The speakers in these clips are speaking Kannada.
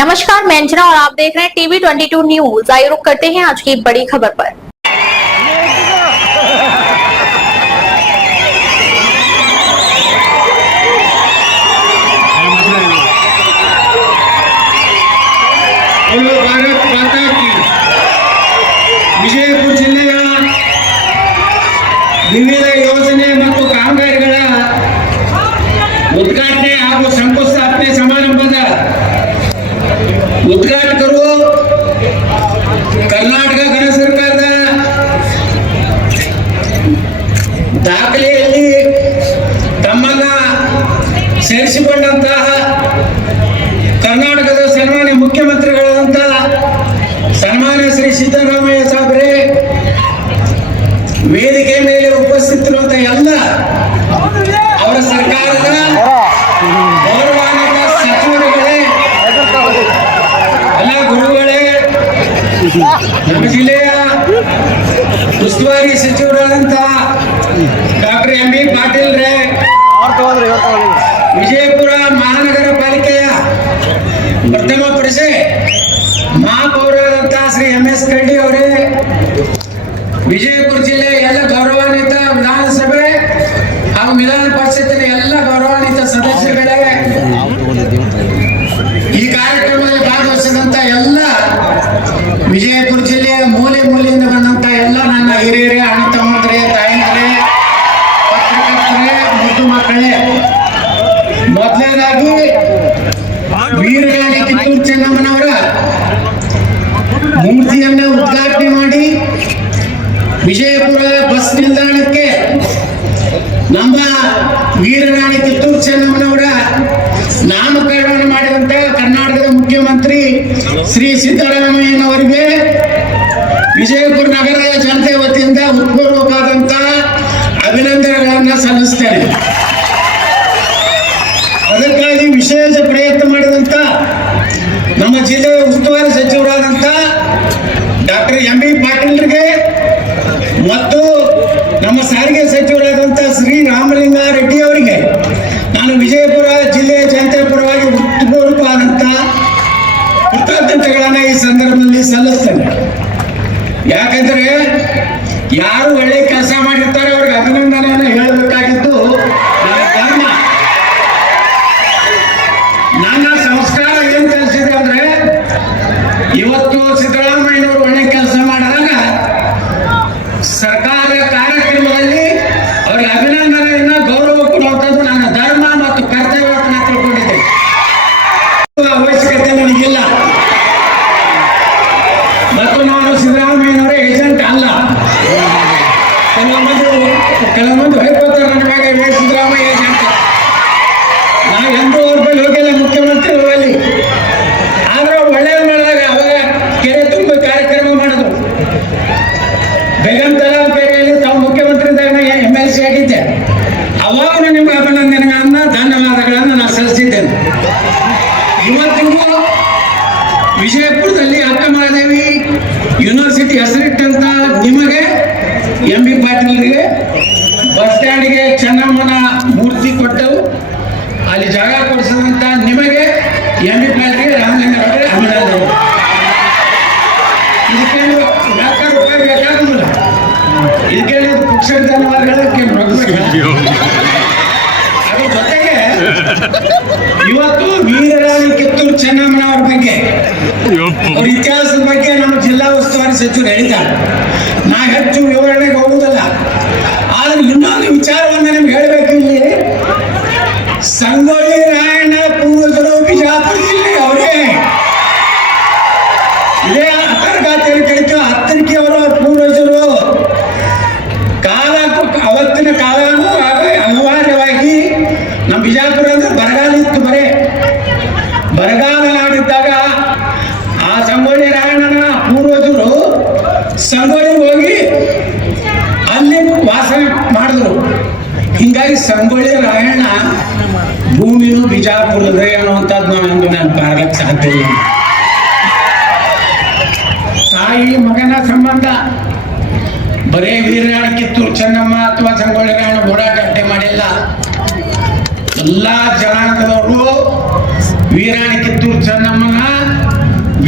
नमस्कार, मैं अंजना और आप देख रहे हैं टीवी 22 न्यूज। आइए रुक करते हैं आज की बड़ी खबर पर। भारत माता की ವಿಜಯಪುರ ಜಿಲ್ಲೆಯ ವಿವಿಧ ಯೋಜನೆ ಮತ್ತು ಕಾಮಗಾರಿಗಳ ಉದ್ಘಾಟನೆ ಹಾಗೂ ಶಂಕುಸ್ಥಾಪನೆ ಸಮಾರಂಭದ ಉದ್ಘಾಟಕರು ಕರ್ನಾಟಕ ಗಣ ಸರ್ಕಾರದ ದಾಖಲೆಯಲ್ಲಿ ತಮ್ಮನ್ನ ಸೇರಿಸಿಕೊಂಡಂತಹ ಕರ್ನಾಟಕದ ಸನ್ಮಾನ್ಯ ಮುಖ್ಯಮಂತ್ರಿಗಳಾದಂತಹ ಸನ್ಮಾನ್ಯ ಶ್ರೀ ಸಿದ್ದರಾಮಯ್ಯ ಸಾಹೇಬ್ರೆ, ವೇದಿಕೆ ಮೇಲೆ ಉಪಸ್ಥಿತರಿರುವಂತಹ ಎಲ್ಲ ಅವರ ಸರ್ಕಾರದ ಗೌರವಾನ್ವಿತ ಸಚಿವರುಗಳೇ, ಎಲ್ಲ ಗುರುಗಳೇ, ನಮ್ಮ ಜಿಲ್ಲೆಯ ಉಸ್ತುವಾರಿ ಸಚಿವರಾದಂತಹ ಡಾಕ್ಟರ್ ಎಂ ಬಿ ಪಾಟೀಲ್ ರೇ, ವಿಜಯಪುರ ಮಹಾನಗರ ಪಾಲಿಕೆಯ ಪ್ರಥಮ ಪ್ರಜೆ ಮಹಾಪೌರರಾದಂತಹ ಶ್ರೀ ಎಂ ಎಸ್ ಕರಡಿ ಅವರೇ, ವಿಜಯಪುರ ಜಿಲ್ಲೆಯ ಎಲ್ಲ ಗೌರವಾನ್ವಿತ ವಿಧಾನಸಭೆ ಹಾಗೂ ವಿಧಾನ ಪರಿಷತ್ತಿನ ಎಲ್ಲ ಗೌರವಾನ್ವಿತ ಸದಸ್ಯಗಳೇ, ಈ ಕಾರ್ಯಕ್ರಮದಲ್ಲಿ ಭಾಗವಹಿಸಿದಂತ ಎಲ್ಲ ವಿಜಯಪುರ ಜಿಲ್ಲೆಯ ಮೂಲೆ ಮೂಲೆಯಿಂದ ಬಂದಂತ ಎಲ್ಲ ನನ್ನ ಹಿರಿಯರೇ, ಅಣ್ಣ ತಮ್ಮಂದಿರೇ, ತಾಯಂದಿರೇ, ಪತ್ರಕರ್ತರೇ, ಮುದ್ದು ಮಕ್ಕಳೇ, ಮೊದಲನೇದಾಗಿ ವೀರರಾಣಿ ಕಿತ್ತೂರು ಚೆನ್ನಮ್ಮನವರ ಮೂರ್ತಿಯನ್ನ ಉದ್ಘಾಟನೆ ಮಾಡಿ ವಿಜಯಪುರ ಬಸ್ ನಿಲ್ದಾಣಕ್ಕೆ ನಮ್ಮ ವೀರರಾಣಿ ಕಿತ್ತೂರು ಚೆನ್ನಮ್ಮನವರ ನಾಮಕರಣವನ್ನು ಮಾಡಿದಂತ ಕರ್ನಾಟಕದ ಮುಖ್ಯಮಂತ್ರಿ ಶ್ರೀ ಸಿದ್ದರಾಮಯ್ಯನವರಿಗೆ ವಿಜಯಪುರ ನಗರದ ಜನತೆ ವತಿಯಿಂದ ಹೃತ್ಪೂರ್ವಕವಾದಂತ ಅಭಿನಂದನೆಗಳನ್ನು ಸಲ್ಲಿಸ್ತೇನೆ. ಅದಕ್ಕಾಗಿ ವಿಶೇಷ ಪ್ರಯತ್ನ ಮಾಡಿದಂತ ನಮ್ಮ ಜಿಲ್ಲೆಯ ಉಸ್ತುವಾರಿ ಸಚಿವರಾದಂತ ಡಾಕ್ಟರ್ ಎಂ ಬಿ ಪಾಟೀಲ್ರಿಗೆ ಮತ್ತು ನಮ್ಮ ಸಾರಿಗೆ ಸಚಿವರಾದಂತ ಶ್ರೀ ರಾಮಲಿಂಗಾರೆಡ್ಡಿ ಅವರಿಗೆ ನಾನು ವಿಜಯಪುರ ಜಿಲ್ಲೆಯ ಜನತೆಯ ಪರವಾಗಿ ಹೃತ್ಪೂರ್ವಕವಾದಂತ ಕೃತಜ್ಞತೆಗಳನ್ನ ಈ ಸಂದರ್ಭದಲ್ಲಿ ಸಲ್ಲಿಸ್ತೇನೆ. ಯಾಕಂದ್ರೆ ಯಾರು ಒಳ್ಳೆ ಕೆಲಸ ಮಾಡಿರ್ತಾರೆ ಅವ್ರಿಗೆ ಅಭಿನಂದನೆಯನ್ನು ಹೇಳಬೇಕಾಗಿದ್ದು ನನ್ನ ಧರ್ಮ. ನನ್ನ ಸಂಸ್ಕಾರ ಏನ್ ಕಲಿಸಿದೆ ಅಂದ್ರೆ, ಇವತ್ತು ಸಿದ್ದರಾಮಯ್ಯನವರು ಒಳ್ಳೆ ಕೆಲಸ ಮಾಡಿದಾಗ ಸರ್ಕಾರ ಕಾರ್ಯಕ್ರಮದಲ್ಲಿ ಅವರಿಗೆ ಅಭಿನಂದನೆಯನ್ನ ಗೌರವ ಕೊಡುವಂಥದ್ದು ನನ್ನ ಧರ್ಮ ಮತ್ತು ಕರ್ತವ್ಯ ಅಂತ ನಾನು ತಿಳ್ಕೊಂಡಿದ್ದೆ. ಅವಶ್ಯಕತೆ ನನಗಿಲ್ಲ ಮತ್ತು ನಾನು ಸಿದ್ದರಾಮಯ್ಯನವರ ಏಜೆಂಟ್ ಅಲ್ಲ. ಕೆಲವೊಂದು ಹೇಳ್ಕೊತಾರೆ ನನ್ನ ಮೇಲೆ ಸಿದ್ದರಾಮಯ್ಯ ಏಜೆಂಟ್. ನಾ ಎಂದೂ ಅವ್ರ ಬಳಿ ಹೋಗಿಲ್ಲ, ಮುಖ್ಯಮಂತ್ರಿ ಅಲ್ಲಿ. ಆದ್ರೆ ಒಳ್ಳೆಯದು ಮಾಡಿದಾಗ ಅವಾಗ ಕೆರೆ ತುಂಬ ಕಾರ್ಯಕ್ರಮ ಮಾಡಿದ್ರು. ಬೇಗಂ ತಲಾವ್ ಕೆರೆಯಲ್ಲಿ ತಾವು ಮುಖ್ಯಮಂತ್ರಿ MLC ಆಗಿದ್ದೆ. ಅವಾಗ ನಿಮ್ಗೆ ಅಭಿನಂದನೆಗಳನ್ನ ಧನ್ಯವಾದಗಳನ್ನು ನಾನು ಸಲ್ಲಿಸಿದ್ದೇನೆ. ಇವತ್ತಿಗೂ ವಿಜಯಪುರದಲ್ಲಿ ಅಕ್ಕ ಮಹಾದೇವಿ ಯೂನಿವರ್ಸಿಟಿ ಹೆಸರಿಟ್ಟಂತ ನಿಮಗೆ, ಎಂ ಬಿ ಪಾಟೀಲ್ರಿಗೆ ಬಸ್ ಸ್ಟ್ಯಾಂಡ್ಗೆ ಚೆನ್ನಮ್ಮನ ಮೂರ್ತಿ ಕೊಟ್ಟವು, ಅಲ್ಲಿ ಜಾಗ ಕೊಡಿಸಿದಂತ ನಿಮಗೆ, ಎಂ ಬಿ ಪಾಟೀಲ್ಗೆ ರಾಮಲಿಂಗರವರೇ ಅಭಿನಂದನೆ. ಇದಕ್ಕೆ ರೂಪಾಯಿ ಬೇಕಾಗುದಿಲ್ಲ, ಇದಕ್ಕೆ ಪುಕ್ಷ ಧನ್ಯವಾದಗಳಕ್ಕೆ ಅದ್ರ ಜೊತೆಗೆ ಇವತ್ತು ವೀರರಾಣಿ ಕಿತ್ತೂರು ಚೆನ್ನಮ್ಮನವರ ಬಗ್ಗೆ, ಅವ್ರ ಇತಿಹಾಸದ ಬಗ್ಗೆ ನಮ್ಮ ಜಿಲ್ಲಾ ಉಸ್ತುವಾರಿ ಸಚಿವರು ಹೇಳಿದ್ದಾರೆ. ನಾ ಹೆಚ್ಚು ವಿವರಣೆಗೆ ಹೋಗುವುದಲ್ಲ, ಆದ್ರೆ ಇನ್ನೊಂದು ವಿಚಾರವನ್ನು ನಿಮ್ಗೆ ಹೇಳಬೇಕು. ಇಲ್ಲಿ ಸಂಗೊಳ್ಳಿ ರಾಯಣ್ಣ ಪೂರ್ವಜರು ಬಿಜಾಪುರ ಜಿಲ್ಲೆ ಅವರೇ. ಇದೇ ಅಂತರ್ಗಾತಿಯಲ್ಲಿ ಕಳಿತೀವಿ, ಹತ್ತನಿಕೆ ಅವರ ಪೂರ್ವಜರು ಅವತ್ತಿನ ಕಾಲನೂ ಅನಿವಾರ್ಯವಾಗಿ ನಮ್ಮ ಬಿಜಾಪುರ ಅಂದ್ರೆ ಬರಗಾಲ ಇತ್ತು. ಬರಗಾಲ ನಾಡಿದ್ದಾಗ ಆ ಸಂಗೊಳ್ಳಿ ರಾಯಣ್ಣನ ಪೂರ್ವಜರು ಸಂಗೊಳ್ಳಿ ಹೋಗಿ ಅಲ್ಲಿ ವಾಸ ಮಾಡಿದ್ರು. ಹಿಂಗಾಗಿ ಸಂಗೊಳ್ಳಿ ರಾಯಣ್ಣ ಭೂಮಿನೂ ಬಿಜಾಪುರದೇ ಅನ್ನುವಂಥದ್ದು ನಾವೆಂದು ನೆನಪಾಗಕ್ಕೆ ಸಾಧ್ಯ ಇಲ್ಲ. ತಾಯಿ ಮಗನ ಸಂಬಂಧ ಬರೇ ವೀರರಾಣಿ ಕಿತ್ತೂರು ಚೆನ್ನಮ್ಮ ಅಥವಾ ಸಂಗೊಳ್ಳಿ ರಾಯಣ್ಣ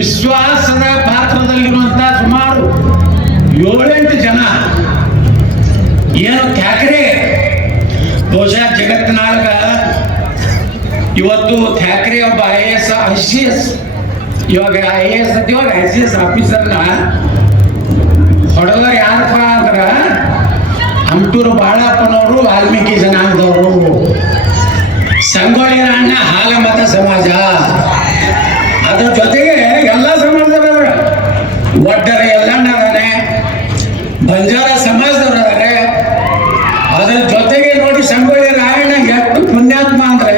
ವಿಶ್ವಾಸದ ಪಾತ್ರದಲ್ಲಿರುವಂತ ಸುಮಾರು 7-8 ಜನ ಏನು ಥ್ಯಾಕ್ರೆ ಬಹುಶಃ ಜಗತ್ತಿನಾಗ ಇವತ್ತು ಥ್ಯಾಕ್ರೆ ಒಬ್ಬ IAS ಇವಾಗ IAS ಇವಾಗ ICS ಆಫೀಸರ್ನ ಹೊಡೆದವ್ರು ಯಾರಪ್ಪ ಅಂದ್ರ ಅಂಟೂರು ಬಾಳಪ್ಪನವರು ವಾಲ್ಮೀಕಿ ಜನಾಂಗದವರು, ಸಂಗೊಳ್ಳಿ ರಾಯಣ್ಣ ಹಾಲಮತ ಸಮಾಜ, ಅದ್ರ ಜೊತೆಗೆ ಎಲ್ಲ ಸಮಾಜದವರು ಒಡ್ಡರ ಎಲ್ಲಣ್ಣ ಅದಾನೆ, ಬಂಜಾರ ಸಮಾಜದವ್ರು ಅದಾರೆ. ಅದ್ರ ಜೊತೆಗೆ ನೋಡಿ ಸಂಗೊಳ್ಳಿ ರಾಯಣ್ಣ ಎಷ್ಟು ಪುಣ್ಯಾತ್ಮ ಅಂದ್ರೆ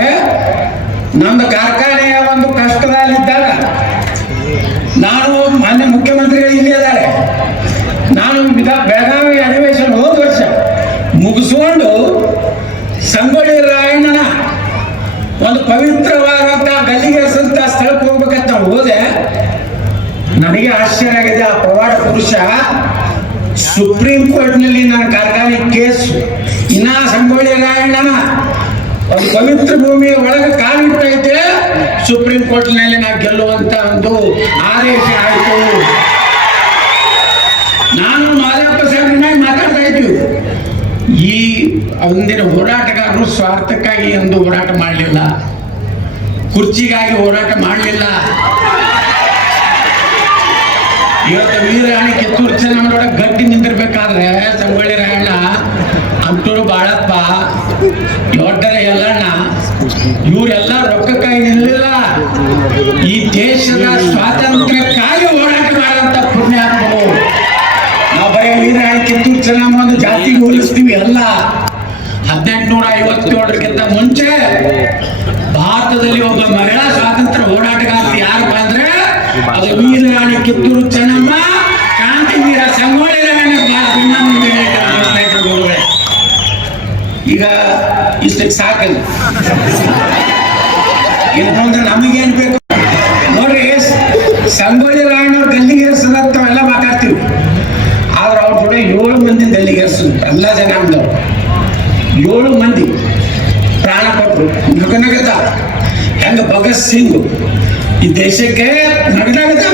ನಮ್ದು ಕಾರ್ಖಾನೆಯ ಒಂದು ಕಷ್ಟದಲ್ಲಿದ್ದಾಗ ನಾನು ಮಾನ್ಯ ಮುಖ್ಯಮಂತ್ರಿಗಳು ಇಲ್ಲಿ ಇದ್ದಾರೆ, ನಾನು ಬೆಳಗಾವಿ ಅಧಿವೇಶನ ಹೋದ ವರ್ಷ ಮುಗಿಸ್ಕೊಂಡು ಸಂಗೊಳ್ಳಿ ರಾಯಣ್ಣನ ಒಂದು ಪವಿತ್ರವಾದಂತ ಗಲ್ಲಿಗೆಸಂತ ಸ್ಥಳಕ್ಕೆ ಹೋಗ್ಬೇಕಂತ ನಾವು ಹೋದೆ. ನನಗೆ ಆಶ್ಚರ್ಯ ಆಗಿದೆ, ಆ ಪವಾಡ ಪುರುಷ ಸುಪ್ರೀಂ ಕೋರ್ಟ್ನಲ್ಲಿ ನನ್ನ ಕಾರ್ಖಾನೆ ಕೇಸ್ ಇನ್ನ ಸಂಗೊಳ್ಳಿ ರಾಯಣ್ಣನ ಒಂದು ಪವಿತ್ರ ಭೂಮಿಯ ಒಳಗೆ ಕಾಲಿಟ್ಟೈತೆ, ಸುಪ್ರೀಂ ಕೋರ್ಟ್ನಲ್ಲಿ ನಾವು ಗೆಲ್ಲುವಂತ ಒಂದು ಆದೇಶ ಆಯಿತು. ನಾನು ಮಾದಪ್ಪ ಸಾಹೇಬ್ರನ್ನಾಗಿ ಮಾತಾಡ್ತಾ ಇದ್ದೀವಿ. ಈ ಒಂದಿನ ಹೋರಾಟಗಾರರು ಸ್ವಾರ್ಥಕ್ಕಾಗಿ ಎಂದು ಹೋರಾಟ ಮಾಡಲಿಲ್ಲ, ಕುರ್ಚಿಗಾಗಿ ಹೋರಾಟ ಮಾಡಲಿಲ್ಲ. ಇವತ್ತು ವೀರರಾಣಿ ಕಿತ್ತೂರು ಚೆನ್ನಮ್ಮನೊಳಗೆ ಗಟ್ಟಿ ನಿಂತಿರ್ಬೇಕಾದ್ರೆ ಸಂಗೊಳ್ಳಿ ರಾಯಣ್ಣ, ಅಂಟೂರು ಬಾಳಪ್ಪ, ದೊಡ್ಡರ ಎಲ್ಲಣ್ಣ ಇವರೆಲ್ಲ ರೊಕ್ಕಕ್ಕಾಗಿ ನಿಲ್ಲಲಿಲ್ಲ, ಈ ದೇಶದ ಸ್ವಾತಂತ್ರ್ಯಕ್ಕಾಗಿ ಹೋರಾಟ ಮಾಡಂತ ಪುಣ್ಯಾತ್ಮರು. ನಾವು ಬರೀ ವೀರರಾಣಿ ಕಿತ್ತೂರು ಚೆನ್ನಮ್ಮ ಒಂದು ಜಾತಿಗೆ ಹೋಲಿಸ್ತೀವಿ ಅಲ್ಲ. 1857ಕ್ಕಿಂತ ಮುಂಚೆ ಭಾರತದಲ್ಲಿ ಒಬ್ಬ ಮಹಿಳಾ ಸ್ವಾತಂತ್ರ್ಯ ಹೋರಾಟಗಾರ ಯಾರಪ್ಪ ಅಂದ್ರೆ ಅದು ವೀರರಾಣಿ ಕಿತ್ತೂರು ಚೆನ್ನಮ್ಮ, ಕ್ರಾಂತಿವೀರ ಸಂಗೊಳ್ಳಿ ರಾಯಣ್ಣ. ಈಗ ಇಷ್ಟಕ್ಕೆ ಸಾಕಲ್ಲ, ಇನ್ನು ಮುಂದೆ ನಮಗೇನ್ ಬೇಕು ನೋಡ್ರಿ. ಸಂಗೊಳ್ಳಿ ರಾಯಣ್ಣವ್ರ ಗಲ್ಲಿಗೇರಿಸದಂತವೆಲ್ಲ ಮಾತಾಡ್ತೀವಿ, ಆದ್ರೆ ಅವ್ರ ಕೂಡ 7 ಮಂದಿ ಗಲ್ಲಿಗೇರಿಸಿದ್ರು. ಎಲ್ಲ ಜನಾಂಗದವ್ರು 7 ಮಂದಿ ಪ್ರಾಣ ಕೊಟ್ಟರು. ನಗನಗತ ಹೆಂಗ ಭಗತ್ ಸಿಂಗ್ ಈ ದೇಶಕ್ಕೆ ನಗನಗತ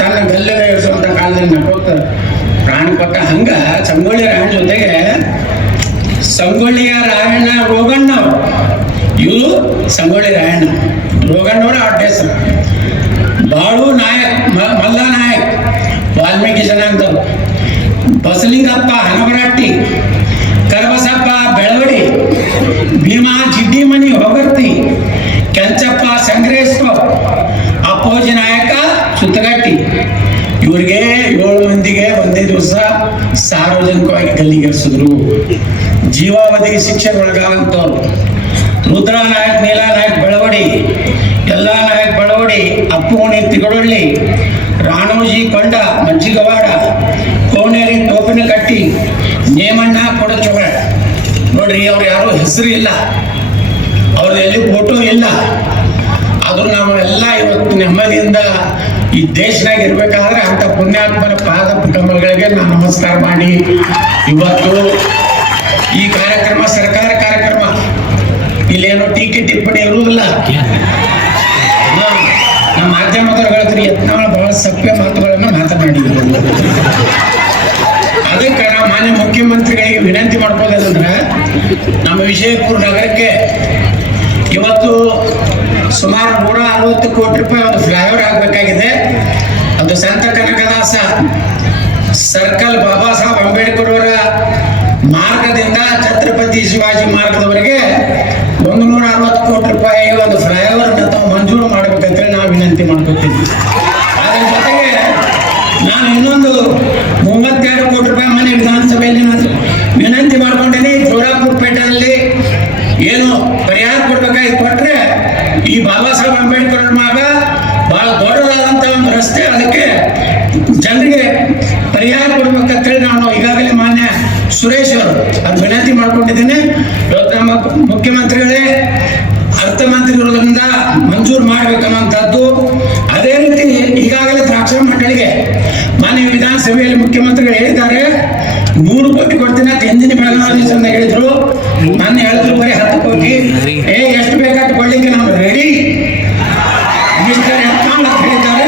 ತನ್ನ ಗಲ್ಲಿಗೇರಿಸುವಂತ ಕಾಲದಲ್ಲಿ ನಗೋತ ಪ್ರಾಣ ಕೊಟ್ಟ, ಹಂಗ ಸಂಗೊಳ್ಳಿ ರಾಯಣ್ಣ ಜೊತೆಗೆ ಸಂಗೊಳ್ಳಿಯ ರಾಯಣ್ಣ ರೋಗಣ್ಣವ್ರು, ಇವರು ಸಂಗೊಳ್ಳಿ ರಾಯಣ್ಣ ರೋಗಣ್ಣವ್ರ ಅಡ್ಡ ಹೆಸರು. ಬಾಳು ನಾಯಕ್, ಮಲ್ಲ ನಾಯಕ್ ವಾಲ್ಮೀಕಿ ಜನಾಂಗದವ್ರು, ಬಸಲಿಂಗಪ್ಪ ಹನವರಟ್ಟಿ, ಕರಬಸಪ್ಪ ಬೆಳವಡಿ, ಭೀಮಾ ಜಿಡ್ಡಿಮನಿ ಹೊಗರ್ತಿ, ಕೆಂಚಪ್ಪ ಸಂಗ್ರೇಶ್ವರ್, ಅಪ್ಪೋಜಿ ನಾಯಕ ಸುತ್ತಗಟ್ಟಿ. ಇವರಿಗೆ 7 ಮಂದಿಗೆ ಒಂದೇ ದಿವಸ ಸಾರ್ವಜನಿಕವಾಗಿ ಗಲ್ಲಿಗೇರಿಸಿದ್ರು, ಜೀವಾವಧಿಗೆ ಶಿಕ್ಷೆಗೊಳಗಾದಂಥವ್ರು. ರುದ್ರಾ ನಾಯಕ್, ನೀಲಾ ನಾಯಕ್ ಬೆಳವಡಿ, ಎಲ್ಲಾ ನಾಯಕ್ ಬೆಳವಡಿ, ಅಪ್ಪುಮಣಿ ತಿಗೊಳ್ಳಿ, ರಾಣೋಜಿ ಕೊಂಡ ಮಜ್ಜಿಗವಾಡ, ಕೋನೇರಿ ಟೋಪಿನಕಟ್ಟಿ, ನೇಮಣ್ಣ ಕೊಡಚೊಗಳ. ನೋಡ್ರಿ, ಅವ್ರು ಯಾರು ಹೆಸರು ಇಲ್ಲ, ಅವ್ರದ್ದು ಎಲ್ಲಿ ಫೋಟೋ ಇಲ್ಲ, ಆದ್ರೂ ನಾವೆಲ್ಲ ಇವತ್ತು ನೆಮ್ಮದಿಯಿಂದ ಈ ದೇಶನಾಗ ಇರ್ಬೇಕಾದ್ರೆ ಅಂತ ಪುಣ್ಯಾತ್ಮನ ಪಾದ ಕಮಲಗಳಿಗೆ ನಾನು ನಮಸ್ಕಾರ ಮಾಡಿ ಇವತ್ತು ಈ ಕಾರ್ಯಕ್ರಮ ಸರ್ಕಾರ ಕಾರ್ಯಕ್ರಮ, ಇಲ್ಲೇನೋ ಟೀಕೆ ಟಿಪ್ಪಣಿ ಇರುವುದಿಲ್ಲ. ನಮ್ಮ ಮಾಧ್ಯಮದವ್ರು ಹೇಳ್ತಾರೆ ಯತ್ನಾಳ ಬಹಳ ಸಭ್ಯ ಮಾತುಗಳನ್ನು ಮಾತನಾಡಿದ್ರು. ಅದಕ್ಕೆ ನಾವು ಮಾನ್ಯ ಮುಖ್ಯಮಂತ್ರಿಗಳಿಗೆ ವಿನಂತಿ ಮಾಡ್ಬೋದಂದ್ರೆ, ನಮ್ಮ ವಿಜಯಪುರ ನಗರಕ್ಕೆ ಇವತ್ತು ಸುಮಾರು 160 ಕೋಟಿ ರೂಪಾಯಿ ಒಂದು ಫ್ಲೈಓವರ್ ಆಗಬೇಕಾಗಿದೆ. ಅದು ಸಂತ ಕನಕದಾಸ ಸರ್ಕಲ್ ಬಾಬಾ ಸಾಹೇಬ್ ಅಂಬೇಡ್ಕರ್ ಅವರ ಮಾರ್ಗದಿಂದ ಛತ್ರಪತಿ ಶಿವಾಜಿ ಮಾರ್ಗದವರೆಗೆ 160 ಕೋಟಿ ರೂಪಾಯಿ ಒಂದು ಫ್ಲೈಓವರ್ ತಾವು ಮಂಜೂರು ಮಾಡಬೇಕಂತ ನಾವು ವಿನಂತಿ ಮಾಡ್ಕೊತೀವಿ. ಅದರ ಜೊತೆಗೆ ನಾನು ಇನ್ನೊಂದು 32 ಕೋಟಿ ರೂಪಾಯಿ ಮನೆ ವಿಧಾನಸಭೆಯಲ್ಲಿ ವಿನಂತಿ ಮಾಡ್ಕೊಂಡೇನೆ. ಜೋರಾಪುರ ಪೇಟೆಯಲ್ಲಿ ಏನು ಪರಿಹಾರ ಕೊಡ್ಬೇಕಾಗಿ ಕೊಟ್ರೆ ಈ ಬಾಬಾ ಸಾಹೇಬ್ ಅಂಬೇಡ್ಕರ್ ಮಾಗ ಬಹಳ ದೊಡ್ಡದಾದಂತ ಒಂದು ರಸ್ತೆ, ಅದಕ್ಕೆ ಜನರಿಗೆ ಪರಿಹಾರ ಕೊಡ್ಬೇಕಂತೇಳಿ ನಾನು ಈಗಾಗಲೇ ಮಾನ್ಯ ಸುರೇಶ್ ಅವರು ಅದು ವಿನಂತಿ ಮಾಡ್ಕೊಂಡಿದ್ದೀನಿ. ಇವತ್ತು ನಮ್ಮ ಮುಖ್ಯಮಂತ್ರಿಗಳೇ ಅರ್ಥಮಂತ್ರಿ ಇರೋದ್ರಿಂದ ಮಂಜೂರು ಮಾಡ್ಬೇಕನ್ನುವಂಥದ್ದು. ಅದೇ ರೀತಿ ಈಗಾಗಲೇ ದ್ರಾಕ್ಷ ಮಂಡಳಿಗೆ ಮಾನ್ಯ ವಿಧಾನಸಭೆಯಲ್ಲಿ ಮುಖ್ಯಮಂತ್ರಿಗಳು ಹೇಳಿದ್ದಾರೆ 100 ಕೋಟಿ ಕೊಡ್ತೀನಿ ಅಂತ ಹಿಂದಿನ ಬೆಳಗಾವಿ ಸಂದ ಹೇಳಿದ್ರು. ನಾನು ಹೇಳಿದ್ರು ಬರೀ 10 ಕೋಟಿ, ಎಷ್ಟು ಬೇಕಾದ ಕೊಡ್ಲಿಕ್ಕೆ ನಾವು ರೆಡಿ ಮಿಸ್ಟರ್ ಅಂತ ಹೇಳಿದ್ದಾರೆ.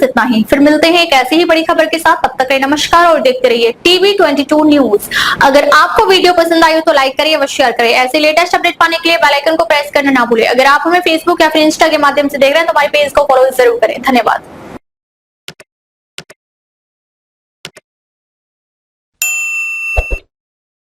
बस इतना ही, फिर मिलते हैं एक ऐसी ही बड़ी खबर के साथ। तब तक के लिए नमस्कार और देखते रहिए TV22 न्यूज। अगर आपको वीडियो पसंद आई हो तो लाइक करिए व शेयर करिए। ऐसे लेटेस्ट अपडेट पाने के लिए बेल आइकन को प्रेस करना ना भूलें। अगर आप हमें फेसबुक या फिर इंस्टा के माध्यम से देख रहे हैं तो हमारे पेज को फॉलो जरूर करें। धन्यवाद।